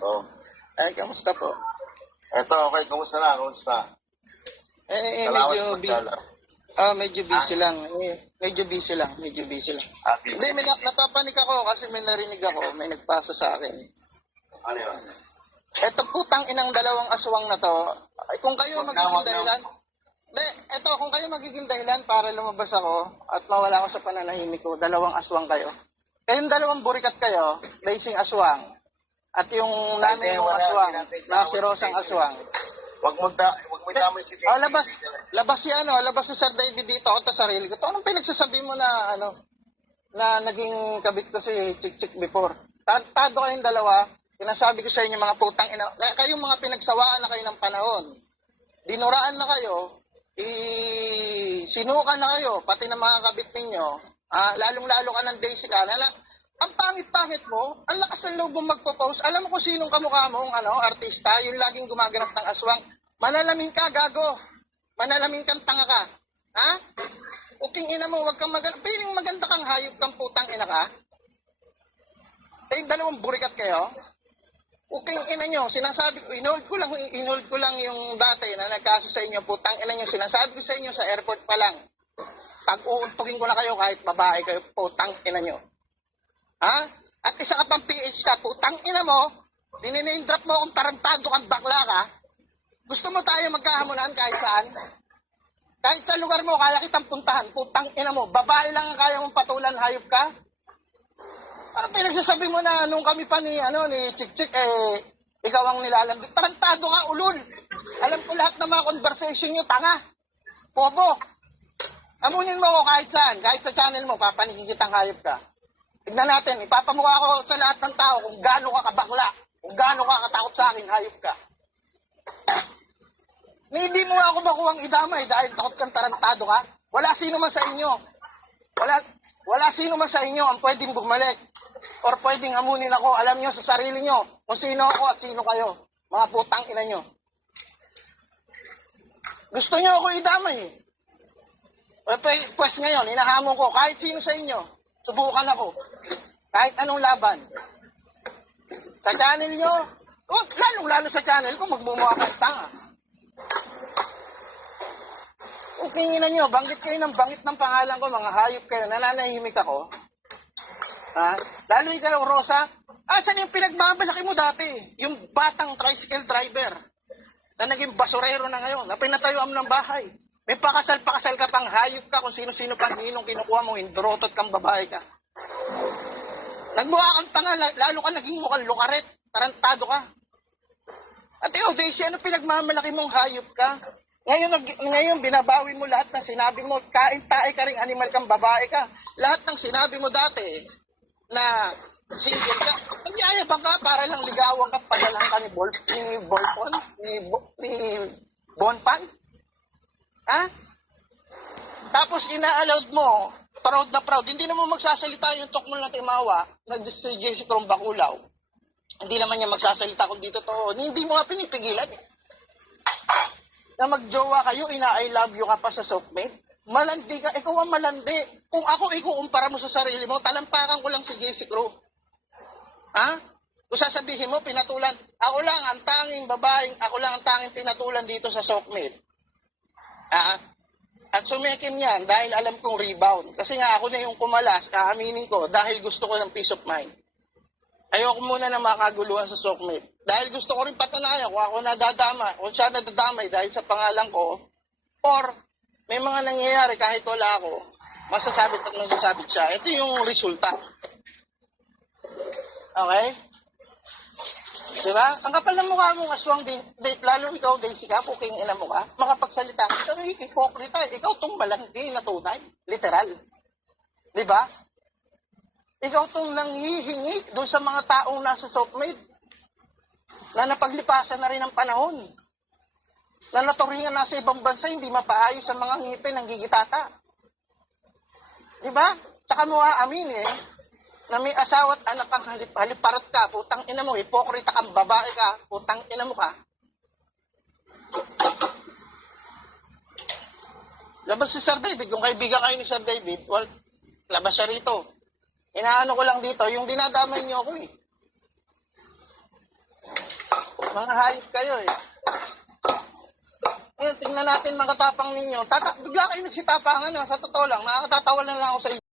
Oh. Ay, kamusta po? Eto, okay. Kumusta na? Kumusta? Salamat Medyo sa busy. pagdala. Medyo busy lang. Medyo busy lang. Busy, Hindi, busy. napapanik ako kasi may narinig ako. May nagpasa sa akin. Ano yun? Eto putang inang dalawang aswang na to. Ay, kung kayo Wag na, magiging wag na. dahilan. Hindi, eto, kung kayo magiging dahilan para lumabas ako at mawala ako sa pananahimik ko, dalawang aswang kayo. Kayong dalawang burikat kayo, racing aswang. At yung nanay mong aswang, na si Rosang aswang. Wag mo damay si Casey. Labas si Sir David dito ako sa sarili ko. Ito, anong pinagsasabi mo na, na naging kabit ko si Chick before? Tado kayong dalawa, sinasabi ko sa inyo mga putang ina, kayong mga pinagsawaan na kayo ng panahon. Dinuraan na kayo, sinukan na kayo, pati ng mga kabit ninyo, lalong-lalo ka ng Daisy ka, ang pangit-pangit mo, ang lakas ng loob mong magpo-post. Alam mo kung sinong kamukha mong artista, yung laging gumaganap ng aswang. Manalamin ka, gago. Manalamin kang tanga ka. Ha? Uking ina mo, wag kang maganda. Piling maganda kang hayop kang putang ina ka. Yung dalawang burikat kayo. Uking ina nyo, sinasabi ko, inold ko lang yung dati na nagkaso sa inyo, putang ina nyo, sinasabi ko sa inyo sa airport pa lang. Pag uuntugin ko na kayo kahit babae kayo, putang ina nyo. Ha? At isa ka pang PH ka, putang ina mo, dinine-name drop mo kung tarantado kang bakla ka. Gusto mo tayo magkahamunan kahit saan? Kahit sa lugar mo, kaya kitang puntahan, putang ina mo, babae lang ang kaya mong patulan, hayop ka? Ano pinagsasabi mo na nung kami pa ni Chick, ikaw ang nilalandi. Tarantado ka, ulol. Alam ko lahat ng mga conversation nyo, tanga. Bobo. Amunin mo ako kahit saan, kahit sa channel mo, papanigin kitang hayop ka. Tignan natin, ipapamukha ko sa lahat ng tao kung gaano ka kabakla, kung gaano ka katakot sa akin, hayop ka. Hindi mo ako makuhang idamay dahil takot kang tarantado ka. Wala sino man sa inyo. Wala sino man sa inyo ang pwedeng bumalik or pwedeng amunin ako. Alam nyo sa sarili nyo kung sino ako at sino kayo. Mga putang ina nyo. Gusto nyo ako idamay eh. Pues ngayon, hinahamon ko kahit sino sa inyo. Subukan ako. Kahit anong laban. Sa channel nyo, lalong-lalo sa channel ko, magmumukha ka tanga. Ukingin na nyo, banggit kayo ng pangalan ko, mga hayop kayo, nananahimik ako. Ha? Lalo ikaw, Rosa, saan yung pinagmamalaki mo dati? Yung batang tricycle driver na naging basurero na ngayon, na pinatayuan ng bahay. May pakasal ka pang hayop ka kung sino-sino pang ninong kinukuha mo, hindrotot kang babae ka. Nagmukha kang tanga, lalo ka naging mukhang lukaret, tarantado ka. At ikaw, Daisy, ano pinagmamalaki mong hayop ka? Ngayon, binabawi mo lahat ng sinabi mo, kain-tae ka ring animal kang babae ka. Lahat ng sinabi mo dati na single ka, nagyayabang ka para lang ligawan ka, padalang ka ni Bonpan. Ha? Tapos ina-allowed mo, proud na proud, hindi naman magsasalita yung Tokmol na Timawa, nag-si JC Baculaw. Hindi naman niya magsasalita kung dito to. Hindi mo nga pinipigilan eh. Na magjowa kayo, I love you ka pa sa soapmate. Malandi ka, ikaw ang malandi. Kung ako ikukumpara mo sa sarili mo, talampakan ko lang si JC Crew. Ha? Kung sasabihin mo, pinatulan, ako lang ang tanging pinatulan dito sa soapmate. At sumekin yan dahil alam kong rebound. Kasi nga ako na yung kumalas, aaminin ko, dahil gusto ko ng peace of mind. Ayoko muna na makaguluhan sa soapmate. Dahil gusto ko rin patunayan kung ako nadadama, kung siya nadadamay dahil sa pangalan ko, or may mga nangyayari kahit wala ako, masasabit at masasabit siya. Ito yung resulta. Okay? Diba? Ang kapal ng mukha mong aswang, lalo ikaw, Daisy ka, puking ina mo ka, makapagsalita ka, pero hipokrita, ikaw tong malandi na tunay, literal. Diba? Ikaw tong nanghihingi doon sa mga taong nasa soapmate na napaglipasan na rin ang panahon. Na naturingan nasa ibang bansa, hindi mapaayos sa mga ngipin ng gigitata. Diba? Tsaka mo aamin na may asawa at anak kang haliparot ka, putang ina mo, hipokrita kang babae ka, putang ina mo ka. Labas si Sir David, kung kaibigan kayo ni Sir David, labas siya rito. Inaano ko lang dito, yung dinadamay niyo ako eh. Mga hayop kayo eh. Ngayon, tingnan natin mga katapang ninyo. Bigla kayo nagsitapangan. Sa totoo lang, nakakatatawa na lang ako sa inyo.